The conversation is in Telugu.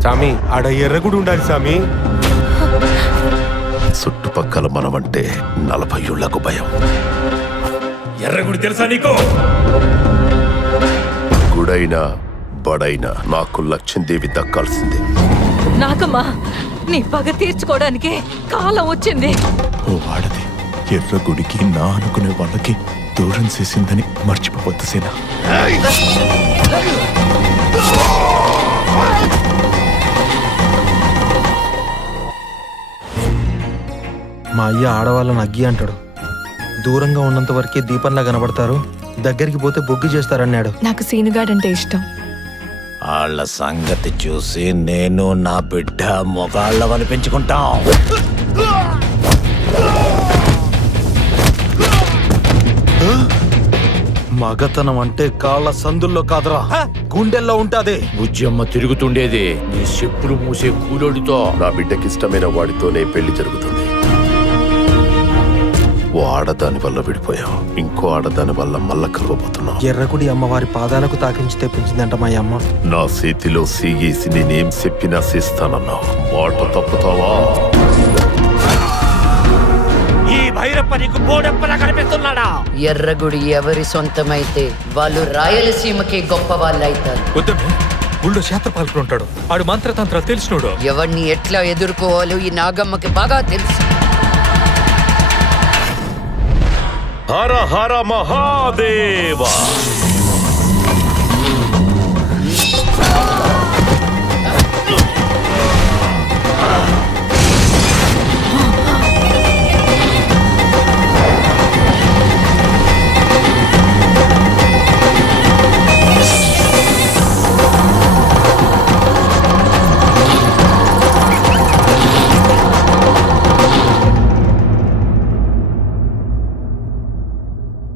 స్వామి. ఆడ ఎర్రగుడి ఉండాలి స్వామి. చుట్టుపక్కల మనమంటే నలభై ఏళ్ళకు భయం. ఎర్రగుడి తెలుసా నీకు? గుడైనా బడైనా నాకు లక్ష్మీదేవి దక్కాల్సిందే. నాగమ్మా నీ పగ తీర్చుకోవడానికి కాలం వచ్చింది. ఓ వాడది ఎర్ర గుడికి నా అనుకునే వాళ్ళకి దూరం చేసిందని మర్చిపోవద్దు సేనా. మా అయ్య ఆడవాళ్ళని అగ్గి అంటాడు. దూరంగా ఉన్నంత వరకే దీపంలా కనబడతారు. దగ్గరికి పోతే బొగ్గి చేస్తారన్నాడు. నాకు సీనుగాడంటే ఇష్టం. వాళ్ళ సంగతి చూసి నేను నా బిడ్డ మొగాళ్ళ అనిపించుకుంటాం మగతనం అంటే కాళ్ళ సందుల్లో కాదురా. గుండెల్లో ఉంటాది. బుజ్జమ్మ తిరుగుతుండేది. నీ చెప్పులు మూసే కూలోడితో. నా బిడ్డకి ఇష్టమైన వాడితోనే పెళ్ళి జరుగుతుంది. ఓ ఆడదాని వల్ల విడిపోయాం ఇంకో ఆడదాని వల్ల మల్ల కలవబోతున్నాం ఎర్రగుడి అమ్మవారి పాదాలకు తాకించి తెప్పించిందంట మా అమ్మ. నా చేతిలో సీగేసి నేనేం చెప్పినా చేస్తానన్నావు. మాట తప్పుతావా? ఈ భైరప్ప నీకు బోడెప్పలా కనిపిస్తున్నాడా? ఎర్రగుడి ఎవరి సొంతమైతే వాళ్ళు రాయలసీమకే గొప్ప వాళ్ళైతారు వద్దమ్మే ఊళ్ళో శాస్త్రపాలకుడు ఉంటాడు. ఆడు మంత్రతంత్రాలు తెలిసినోడు. ఎవరిని ఎట్లా ఎదుర్కోవాలో ఈ నాగమ్మకి బాగా తెలుసు. हर हर महादेवा।